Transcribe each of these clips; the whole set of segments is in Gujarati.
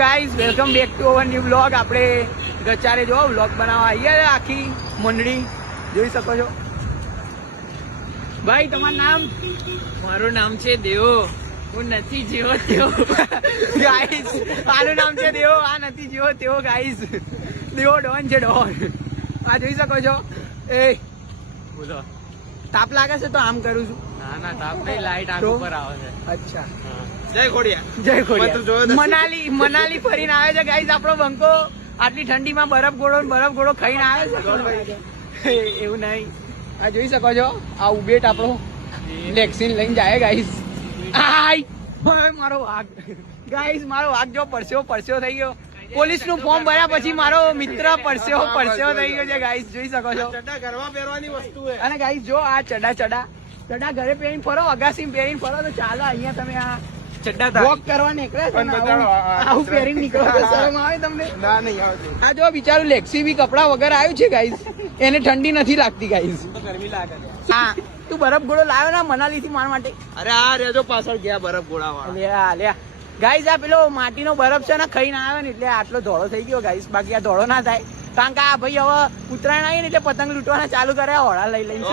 Guys welcome back to our new blog. આપણે ગચારે જો બ્લોગ બનાવવા આવીએ આખી મંડળી જોઈ શકો છો. ભાઈ તમારું નામ? મારું નામ છે દેવો, હું નથી જેવો તેવો. ગાઈઝ આનું નામ છે દેવો, આ નથી જેવો તેવો. ગાઈઝ દેવો ડોન છે, ડોન. આ જોઈ શકો છો. એ બોલો. તાપ લાગે છે તો આમ કરું છું. ના ના, તાપ નહીં, લાઈટ આંખ ઉપર આવે છે. અચ્છા, જય ખોડિયા. જય ખોડિયાર. મનાલી ફરીને આવે છે ગાઈઝ આપણો બંકો. આટલી ઠંડીમાં બરફ ગોળો ખાઈને આવે છે. એવું નહીં, આ જોઈ શકો છો. આ ઉબેટ આપણો લેક્સીન લઈને જાય ગાઈઝ. મારો વાઘ ગાઈઝ, મારો વાઘ જો પરસ્યો થઈ ગયો. પોલીસ નું ફોર્મ ભર્યા પછી મારો મિત્ર પરસ્યો થઈ ગયો છે ગાઈઝ, જોઈ શકો છો. ચડ્ડા ઘરમાં પહેરવાની વસ્તુ છે. અને ગાઈઝ જો આ ચડા ઘરે પહેરીને ફરો, અગાસી પહેરીને ફરો તો ચાલો. અહીંયા તમે આ ચડ્ડા વોક કરવા નીકળે છે ને આવું પહેરીને નીકળો તો શરમ આવે તમને? ના નહીં આવતી. આ જો બિચારું લેક્સી બી કપડા વગર આવ્યું છે ગાઈઝ, એને ઠંડી નથી લાગતી ગાઈઝ. ગરમી લાગે. હા, તું બરફ ગોળો લાવ્યો ને મનાલી થી મારા માટે? અરે આ રેજો પાછળ ગયા બરફ ગોળાવાળા. લ્યા ગાઈઝ, આ પેલો માટીનો બરફ છે ને ખાઈને આવે ને એટલે આટલો ધોળો થઈ ગયો ગાઈઝ. બાકી આ ધોળો ના થાય, કારણ કે આ ભાઈ હવે ઉત્તરાયણ આવી ને એટલે પતંગ લૂંટવાના ચાલુ કરે હોળા લઈ લઈને.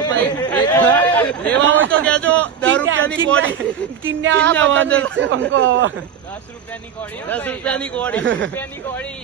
લેવા હોય તો કહેજો. 10 રૂપિયાની કોડી. કિન્યા પતંગ વેચશે બંકો હવે. 10 રૂપિયાની કોડી. 10 રૂપિયાની કોડી.